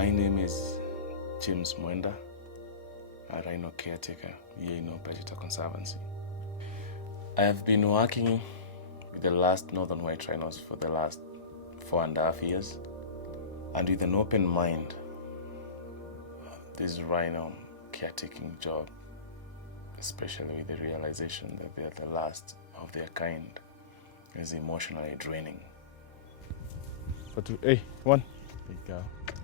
My name is James Mwenda, a rhino caretaker here in Opetita Conservancy. I have been working with the last northern white rhinos for the last 4.5 years, and with an open mind. This rhino caretaking job, especially with the realization that they are the last of their kind, is emotionally draining. Hey, one. Big girl. Hey.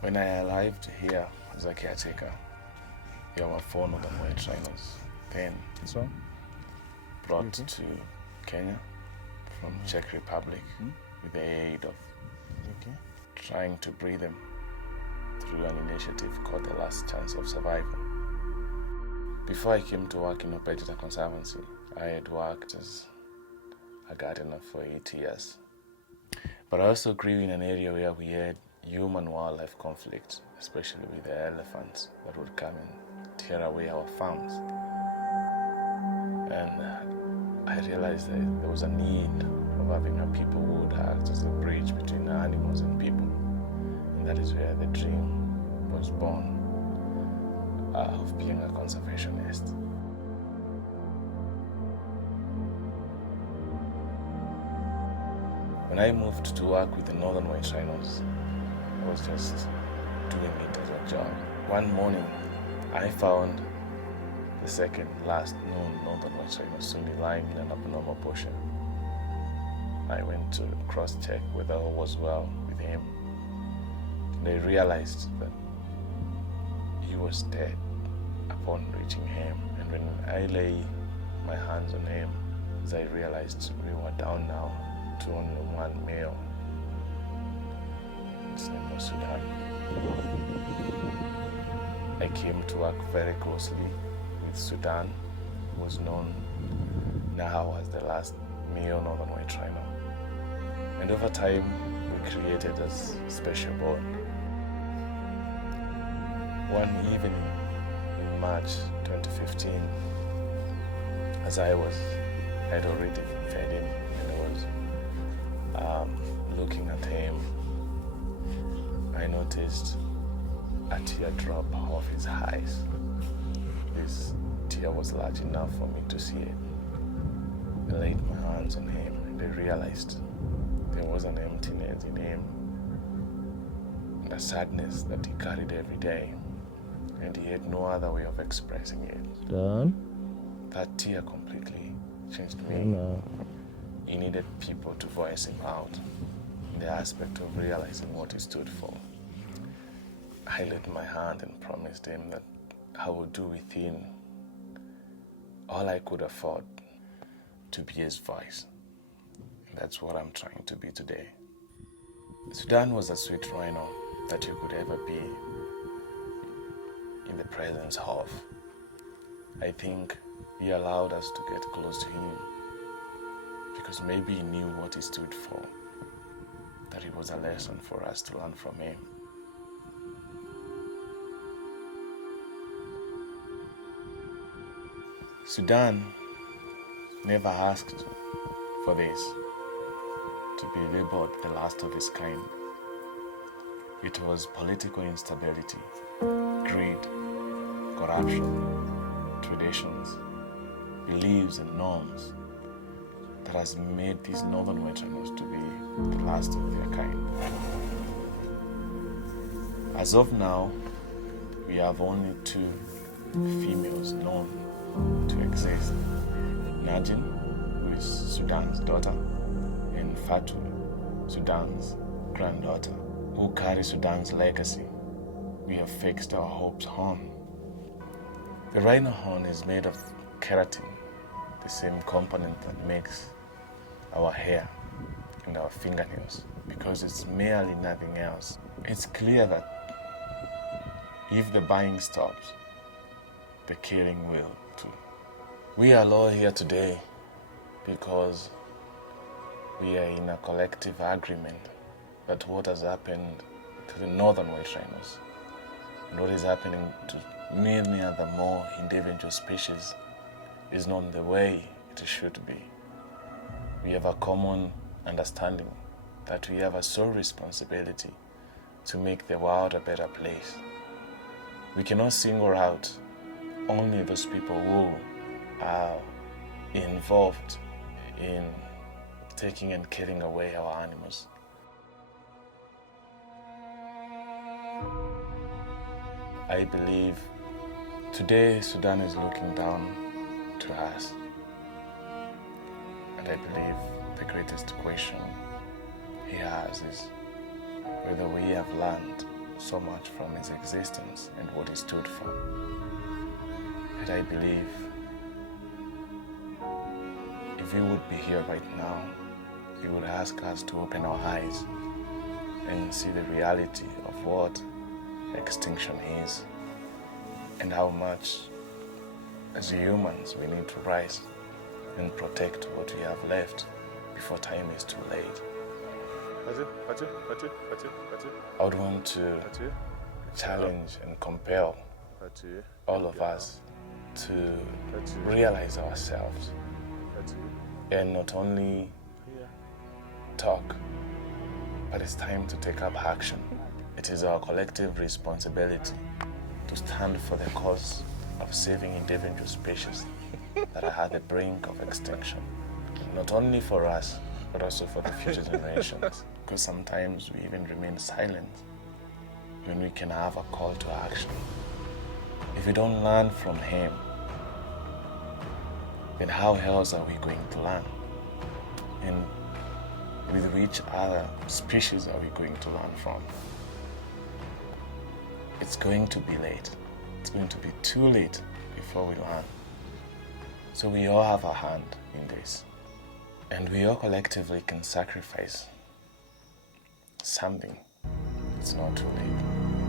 When I arrived here as a caretaker, there were 4 northern white rhinos. Then brought to Kenya from Czech Republic with the aid of trying to breed them through an initiative called the Last Chance of Survival. Before I came to work in Opetita Conservancy, I had worked as a gardener for 8 years. But I also grew in an area where we had human-wildlife conflict, especially with the elephants that would come and tear away our farms. And I realized that there was a need of having a people who would act as a bridge between the animals and people. And that is where the dream was born of being a conservationist. When I moved to work with the northern white rhinos, I was just doing it as a job. One morning, I found the second last known northern white rhino Sunni lying in an abnormal portion. I went to cross-check whether all was well with him. And I realized that he was dead upon reaching him. And when I lay my hands on him, as I realized we were down now to only one male. His name was Sudan. I came to work very closely with Sudan, who was known now as the last male northern white rhino. And over time, we created a special bond. One evening in March 2015, as I had already fed him and I was looking at him, I noticed a tear drop off his eyes. This tear was large enough for me to see it. I laid my hands on him and I realized there was an emptiness in him and a sadness that he carried every day, and he had no other way of expressing it. Done. That tear completely changed me. No. He needed people to voice him out in the aspect of realizing what he stood for. I laid my hand and promised him that I would do within all I could afford to be his voice. And that's what I'm trying to be today. Sudan was a sweet rhino that you could ever be in the presence of. I think he allowed us to get close to him because maybe he knew what he stood for, that it was a lesson for us to learn from him. Sudan never asked for this, to be labeled the last of his kind. It was political instability, greed, corruption, traditions, beliefs and norms that has made these northern white rhinos to be the last of their kind. As of now, we have only 2 females known to exist. Najin, who is Sudan's daughter, and Fatu, Sudan's granddaughter, who carry Sudan's legacy. We have fixed our hopes on. The rhino horn is made of keratin, the same component that makes our hair and our fingernails, because it's merely nothing else. It's clear that if the buying stops, the killing will too. We are all here today because we are in a collective agreement that what has happened to the northern white rhinos and what is happening to many other more individual species is not the way it should be. We have a common understanding that we have a sole responsibility to make the world a better place. We cannot single out only those people who are involved in taking and killing away our animals. I believe today Sudan is looking down to us. And I believe the greatest question he has is whether we have learned so much from his existence and what he stood for. And I believe if he would be here right now, he would ask us to open our eyes and see the reality of what extinction is and how much as humans we need to rise and protect what we have left before time is too late. I would want to challenge and compel all of us to realize ourselves and not only talk, but it's time to take up action. It is our collective responsibility to stand for the cause of saving individual species that are at the brink of extinction. Not only for us, but also for the future generations. Because sometimes we even remain silent when we can have a call to action. If we don't learn from him, then how else are we going to learn? And with which other species are we going to learn from? It's going to be late. It's going to be too late before we learn. So we all have a hand in this. And we all collectively can sacrifice something. It's not too late.